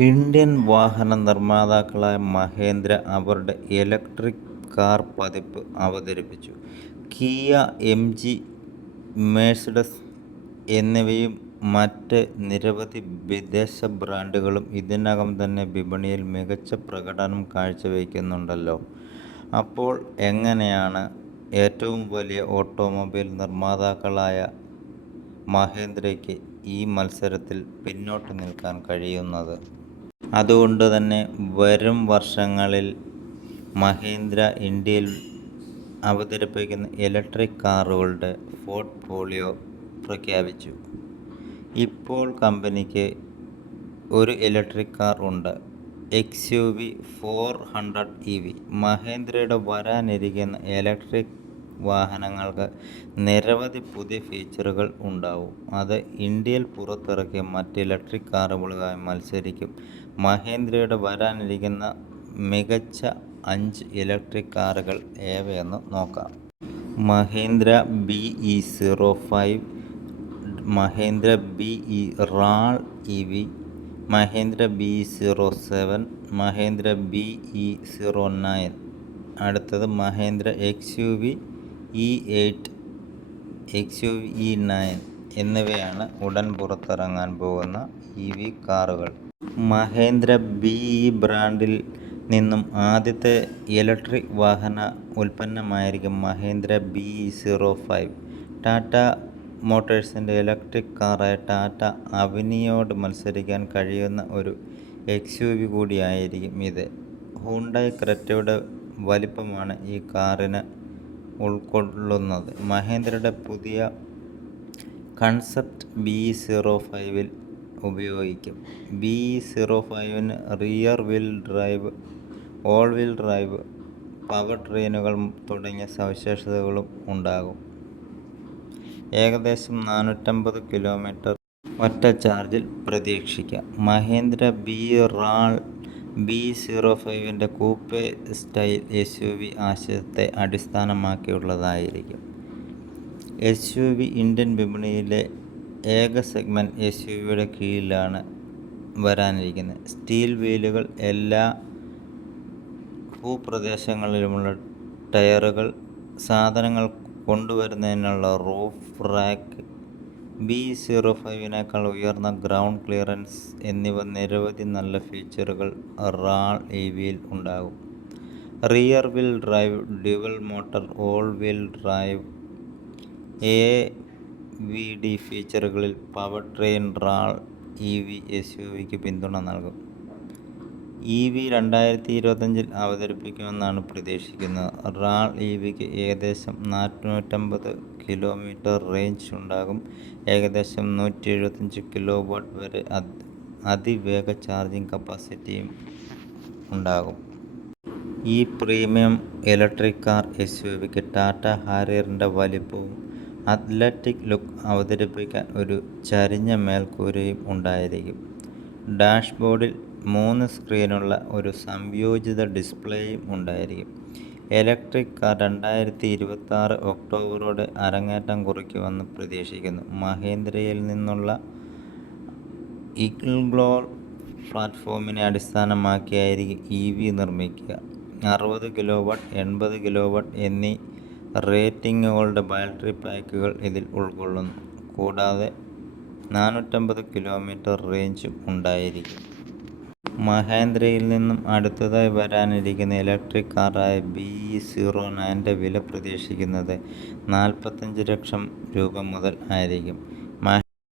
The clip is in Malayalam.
ഇന്ത്യൻ വാഹന നിർമ്മാതാക്കളായ മഹേന്ദ്ര അവരുടെ ഇലക്ട്രിക് കാർ പതിപ്പ് അവതരിപ്പിച്ചു. Kia, M. ജി, മേഴ്സിഡസ് എന്നിവയും മറ്റ് നിരവധി വിദേശ ബ്രാൻഡുകളും ഇതിനകം തന്നെ വിപണിയിൽ മികച്ച പ്രകടനം കാഴ്ചവെക്കുന്നുണ്ടല്ലോ. അപ്പോൾ എങ്ങനെയാണ് ഏറ്റവും വലിയ ഓട്ടോമൊബൈൽ നിർമ്മാതാക്കളായ മഹേന്ദ്രയ്ക്ക് ഈ മത്സരത്തിൽ പിന്നോട്ട് നിൽക്കാൻ കഴിയുന്നത്? അതുകൊണ്ടുതന്നെ വരും വർഷങ്ങളിൽ മഹീന്ദ്ര ഇന്ത്യയിൽ അവതരിപ്പിക്കുന്ന ഇലക്ട്രിക് കാറുകളുടെ പോർട്ട്ഫോളിയോ പ്രഖ്യാപിച്ചു. ഇപ്പോൾ കമ്പനിക്ക് ഒരു ഇലക്ട്രിക് കാർ ഉണ്ട്, എക്സ്യുവി ഫോർ ഹൺഡ്രഡ് ഇവി. മഹീന്ദ്രയുടെ വരാനിരിക്കുന്ന ഇലക്ട്രിക് വാഹനങ്ങൾക്ക് നിരവധി പുതിയ ഫീച്ചറുകൾ ഉണ്ടാവും. അത് ഇന്ത്യയിൽ പുറത്തിറക്കിയ മറ്റ് ഇലക്ട്രിക് കാറുകളുമായി മത്സരിക്കും. മഹേന്ദ്രയുടെ വരാനിരിക്കുന്ന മികച്ച അഞ്ച് ഇലക്ട്രിക് കാറുകൾ ഏവയെന്ന് നോക്കാം. Mahindra B E zero five, Mahindra B E rall E V Mahindra B zero seven, Mahindra B E zero nine. അടുത്തത് Mahindra X U XUV E eight, X U E nine എന്നിവയാണ് ഉടൻ പുറത്തിറങ്ങാൻ പോകുന്ന ഇ വി കാറുകൾ. മഹേന്ദ്ര ബി ഇ ബ്രാൻഡിൽ നിന്നും ആദ്യത്തെ ഇലക്ട്രിക് വാഹന ഉൽപ്പന്നമായിരിക്കും Mahindra B E zero five. Tata മോട്ടേഴ്സിന്റെ electric കാറായ ടാറ്റ അവനിയോട് മത്സരിക്കാൻ കഴിയുന്ന ഒരു എക്സ് യു വി കൂടിയായിരിക്കും ഇത്. ഹുണ്ടായി ക്രെറ്റയുടെ വലിപ്പമാണ് ഈ കാറിന് ഉൾക്കൊള്ളുന്നത്. മഹേന്ദ്രയുടെ പുതിയ കൺസെപ്റ്റ് ബി സീറോ ഫൈവിൽ ഉപയോഗിക്കും. B zero ഫൈവിന് rear wheel drive, all wheel drive power ട്രെയിനുകൾ തുടങ്ങിയ സവിശേഷതകളും ഉണ്ടാകും. ഏകദേശം നാനൂറ്റമ്പത് കിലോമീറ്റർ ഒറ്റ ചാർജിൽ പ്രതീക്ഷിക്കാം. Mahindra B rall B zero ഫൈവിന്റെ coupe style S U V ആശയത്തെ അടിസ്ഥാനമാക്കിയുള്ളതായിരിക്കും. എസ് യു വി ഇന്ത്യൻ വിപണിയിലെ ഏക സെഗ്മെന്റ് എസ് യു വിയുടെ കീഴിലാണ് വരാനിരിക്കുന്നത്. സ്റ്റീൽ വീലുകൾ, എല്ലാ ഭൂപ്രദേശങ്ങളിലുമുള്ള ടയറുകൾ, സാധനങ്ങൾ കൊണ്ടുവരുന്നതിനുള്ള റൂഫ് റാക്ക്, ബി സീറോ ഫൈവിനേക്കാൾ ഉയർന്ന ഗ്രൗണ്ട് ക്ലിയറൻസ് എന്നിവ നിരവധി നല്ല ഫീച്ചറുകൾ റാൾ എ വിയിൽ ഉണ്ടാകും. Rear wheel drive, dual motor all wheel drive, A V D ഫീച്ചറുകളിൽ power train rall E V S U വിക്ക് പിന്തുണ നൽകും. ഇവി രണ്ടായിരത്തി ഇരുപത്തഞ്ചിൽ അവതരിപ്പിക്കുമെന്നാണ് പ്രതീക്ഷിക്കുന്നത്. റാൾ ഇ വിക്ക് ഏകദേശം നാനൂറ്റമ്പത് കിലോമീറ്റർ റേഞ്ച് ഉണ്ടാകും. ഏകദേശം നൂറ്റി എഴുപത്തഞ്ച് കിലോ വാട്ട് വരെ അതിവേഗ ചാർജിംഗ് കപ്പാസിറ്റിയും ഉണ്ടാകും. ഈ premium electric car S U വിക്ക് ടാറ്റ ഹാരിയറിന്റെ വലിപ്പവും അത്ലറ്റിക് ലുക്ക് അവതരിപ്പിക്കാൻ ഒരു ചരിഞ്ഞ മേൽക്കൂരയും ഉണ്ടായിരിക്കും. ഡാഷ്ബോർഡിൽ മൂന്ന് സ്ക്രീനുള്ള ഒരു സംയോജിത ഡിസ്പ്ലേയും ഉണ്ടായിരിക്കും. ഇലക്ട്രിക് കാർ രണ്ടായിരത്തി ഇരുപത്തി ആറ് ഒക്ടോബറോടെ അരങ്ങേറ്റം കുറിക്കുമെന്ന് പ്രതീക്ഷിക്കുന്നു. മഹേന്ദ്രയിൽ നിന്നുള്ള ഇഗ്ലോ പ്ലാറ്റ്ഫോമിനെ അടിസ്ഥാനമാക്കിയായിരിക്കും ഇ വി നിർമ്മിക്കുക. അറുപത് കിലോ വട്ട് എൺപത് കിലോ വട്ട് എന്നീ റേറ്റിംഗുകളുടെ ബാറ്ററി പാക്കുകൾ ഇതിൽ ഉൾക്കൊള്ളുന്നു. കൂടാതെ നാനൂറ്റമ്പത് കിലോമീറ്റർ റേഞ്ചും ഉണ്ടായിരിക്കും. മഹീന്ദ്രയിൽ നിന്നും അടുത്തതായി വരാനിരിക്കുന്ന ഇലക്ട്രിക് കാറായ ബി ഇ സീറോ നയന്റെ വില പ്രതീക്ഷിക്കുന്നത് നാൽപ്പത്തഞ്ച് ലക്ഷം രൂപ മുതൽ ആയിരിക്കും.